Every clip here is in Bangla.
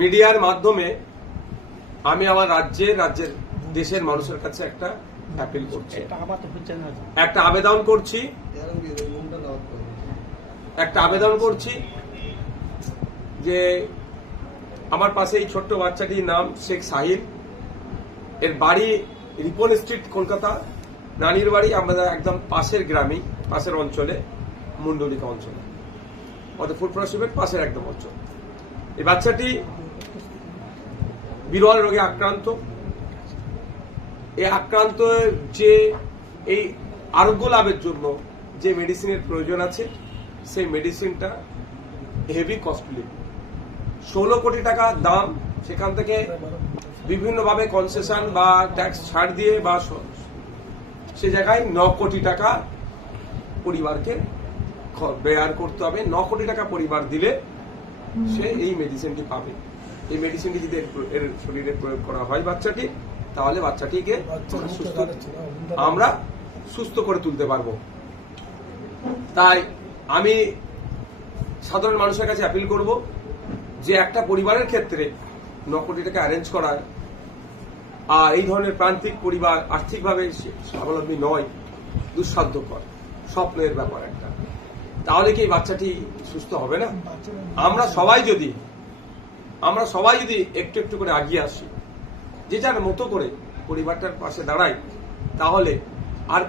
মিডিয়ার মাধ্যমে আমি আমার রাজ্যের দেশের মানুষের কাছে একটা অ্যাপিল করছি, একটা আবেদন করছি যে আমার পাশে এই ছোট্ট বাচ্চাটির নাম শেখ সাহিল, এর বাড়ি রিপন স্ট্রিট, কলকাতা। নানির বাড়ি আমাদের একদম পাশের গ্রামে, পাশের অঞ্চলে, মুন্ডলিকা অঞ্চলে, আমাদের ফুটপ্রাস পাশের একদম অঞ্চল। এই বাচ্চাটি বিরল রোগে আক্রান্ত। এই আক্রান্ত যে এই আরোগ্য লাভের জন্য যে মেডিসিনের প্রয়োজন আছে, সেই মেডিসিনটা হেভি কস্টলি, 16 কোটি টাকা দাম। সেখান থেকে বিভিন্নভাবে কনসেশন বা ট্যাক্স ছাড় দিয়ে বা সে জায়গায় 9 কোটি টাকা পরিবারকে ব্যয় করতে হবে। 9 কোটি টাকা পরিবার দিলে সে এই মেডিসিনটি পাবে। এই মেডিসিনটি যদি এর শরীরে প্রয়োগ করা হয় বাচ্চাটি, তাহলে বাচ্চাটিকে আমরা সুস্থ করে তুলতে পারবো। তাই আমি সাধারণ মানুষের কাছে অ্যাপিল করব যে একটা পরিবারের ক্ষেত্রে 9 কোটি টাকা অ্যারেঞ্জ করা, আর এই ধরনের প্রান্তিক পরিবার আর্থিকভাবে স্বাবলম্বী নয়, দুঃসাধ্যকর স্বপ্নের ব্যাপার একটা, তাহলে কি এই বাচ্চাটি সুস্থ হবে না? আমরা সবাই যদি একটু একটু করে আগিয়ে আসি, যে যার মতো করে পরিবারটার পাশে দাঁড়াই, তাহলে আর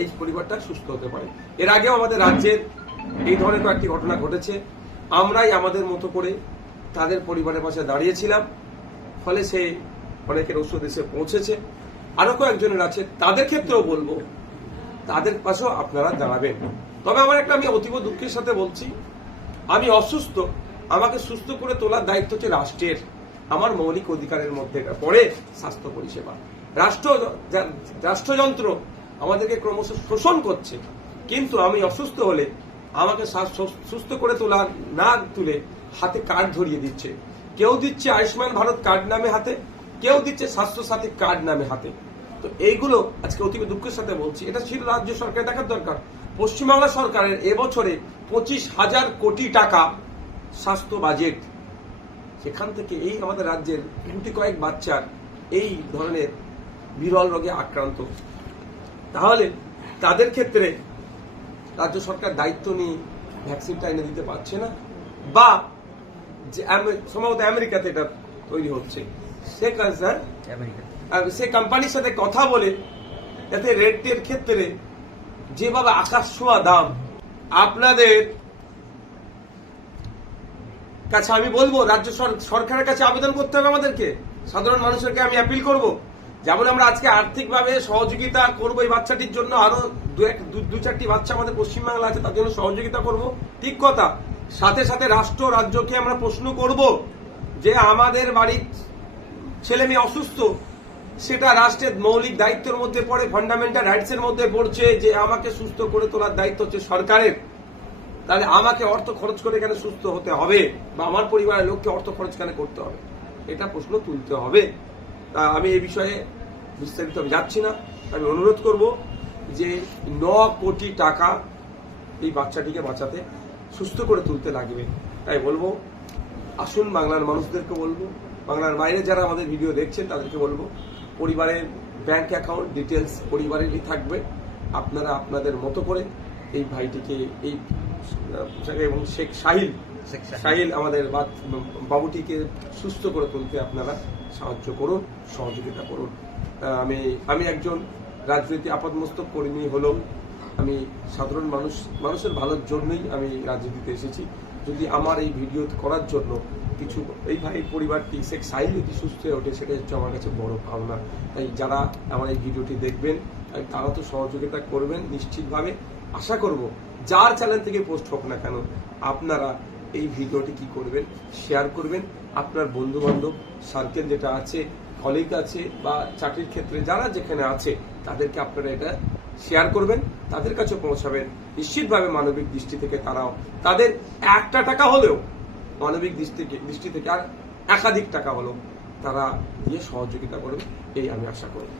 এই পরিবারটা সুস্থ হতে পারে। এর আগেও আমাদের রাজ্যের এই ধরনের কয়েকটি ঘটনা ঘটেছে, আমরাই আমাদের মতো করে তাদের পরিবারের পাশে দাঁড়িয়েছিলাম, ফলে সে অনেকের ওষুধ এসে পৌঁছেছে। আরো কয়েকজনের আছে, তাদের ক্ষেত্রেও বলবো তাদের পাশেও আপনারা দাঁড়াবেন। তবে আমি অতীব দুঃখের সাথে বলছি, আমি অসুস্থ, আমাকে সুস্থ করে তোলার দায়িত্ব হচ্ছে রাষ্ট্রের। আমার মৌলিক অধিকারের মধ্যে পড়ে স্বাস্থ্য পরিষেবা। রাষ্ট্রযন্ত্র আমাদেরকে ক্রমশ শোষণ করছে, কিন্তু আমি অসুস্থ হলে আমাকে সুস্থ করে তোলা না তুলে হাতে কার্ড ধরিয়ে দিচ্ছে। কেউ দিচ্ছে আয়ুষ্মান ভারত কার্ড নামে হাতে, কেউ দিচ্ছে স্বাস্থ্য সাথী কার্ড নামে হাতে। তো এইগুলো আজকে অতীব দুঃখের সাথে বলছি, এটা ছিল রাজ্য সরকার দেখার দরকার। পশ্চিমবাংলা সরকারের এবছরে 25,000 কোটি টাকা স্বাস্থ্য বাজেট, সেখান থেকে এই আমাদের রাজ্যের গুটি কয়েক বাচ্চার এই ধরনের বিরল রোগে আক্রান্ত, তাহলে তাদের ক্ষেত্রে রাজ্য সরকার দায়িত্ব নিয়ে ভ্যাকসিনটা এনে দিতে পারছে না, বা সম্ভবত আমেরিকাতে এটা তৈরি হচ্ছে, সে কোম্পানির সাথে কথা বলে যাতে রেটের ক্ষেত্রে যেভাবে আকাশ ছোঁয়া দাম, আপনাদের কাছে আমি বলবো রাজ্য সরকারের কাছে আবেদন করতে হবে আমাদেরকে, সাধারণ মানুষেরকে আমি অ্যাপিল করব, যেমন আমরা আজকে আর্থিকভাবে সহযোগিতা করবো এই বাচ্চাটির জন্য, আরো 2-4টি বাচ্চা আমাদের পশ্চিমবাংলা আছে, তার জন্য সহযোগিতা করব, ঠিক কথা। সাথে সাথে রাষ্ট্র রাজ্যকে আমরা প্রশ্ন করব যে আমাদের বাড়ির ছেলে মেয়ে অসুস্থ, সেটা রাষ্ট্রের মৌলিক দায়িত্বের মধ্যে পড়ে, ফান্ডামেন্টাল রাইটস এর মধ্যে পড়ছে যে আমাকে সুস্থ করে তোলার দায়িত্ব হচ্ছে সরকারের। তাহলে আমাকে অর্থ খরচ করে কেন সুস্থ হতে হবে, বা আমার পরিবারের লোককে অর্থ খরচ কেন করতে হবে, এটা প্রশ্ন তুলতে হবে। আমি এই বিষয়ে বিস্তারিত যাচ্ছি না, আমি অনুরোধ করব যে 9 কোটি টাকা এই বাচ্চাটিকে বাঁচাতে, সুস্থ করে তুলতে লাগবে। তাই বলবো, আসুন বাংলার মানুষদেরকে বলবো, বাংলার বাইরে যারা আমাদের ভিডিও দেখছেন তাদেরকে বলবো, পরিবারের ব্যাংক অ্যাকাউন্ট ডিটেলস পরিবারেরই থাকবে, আপনারা আপনাদের মতো করে এই ভাইটিকে এই এবং শেখ সাহিল আমাদের বাবুটিকে সুস্থ করে তুলতে আপনারা সাহায্য করুন, সহযোগিতা করুন। আমি একজন রাজনীতি আপাদমস্তক কর্মী হলেও আমি সাধারণ মানুষের ভালোর জন্যই আমি রাজনীতিতে এসেছি। যদি আমার এই ভিডিও করার জন্য কিছু এই ভাই পরিবারটি শেখ সাহিল যদি সুস্থ হয়ে ওঠে, সেটা হচ্ছে আমার কাছে বড় পাওনা। তাই যারা আমার এই ভিডিওটি দেখবেন তারা তো সহযোগিতা করবেন নিশ্চিতভাবে। আশা করব যার চ্যানেল থেকে পোস্ট হোক না কেন, আপনারা এই ভিডিওটি কি করবেন, শেয়ার করবেন, আপনার বন্ধু বান্ধব সার্কেল যেটা আছে, কলিগ আছে, বা চাকরির ক্ষেত্রে যারা যেখানে আছে, তাদেরকে আপনারা এটা শেয়ার করবেন, তাদের কাছে পৌঁছাবেন। নিশ্চিতভাবে মানবিক দৃষ্টি থেকে তারাও তাদের 1টা টাকা হলেও মানবিক দৃষ্টি থেকে আর একাধিক টাকা হলেও তারা দিয়ে সহযোগিতা করবে, এই আমি আশা করি।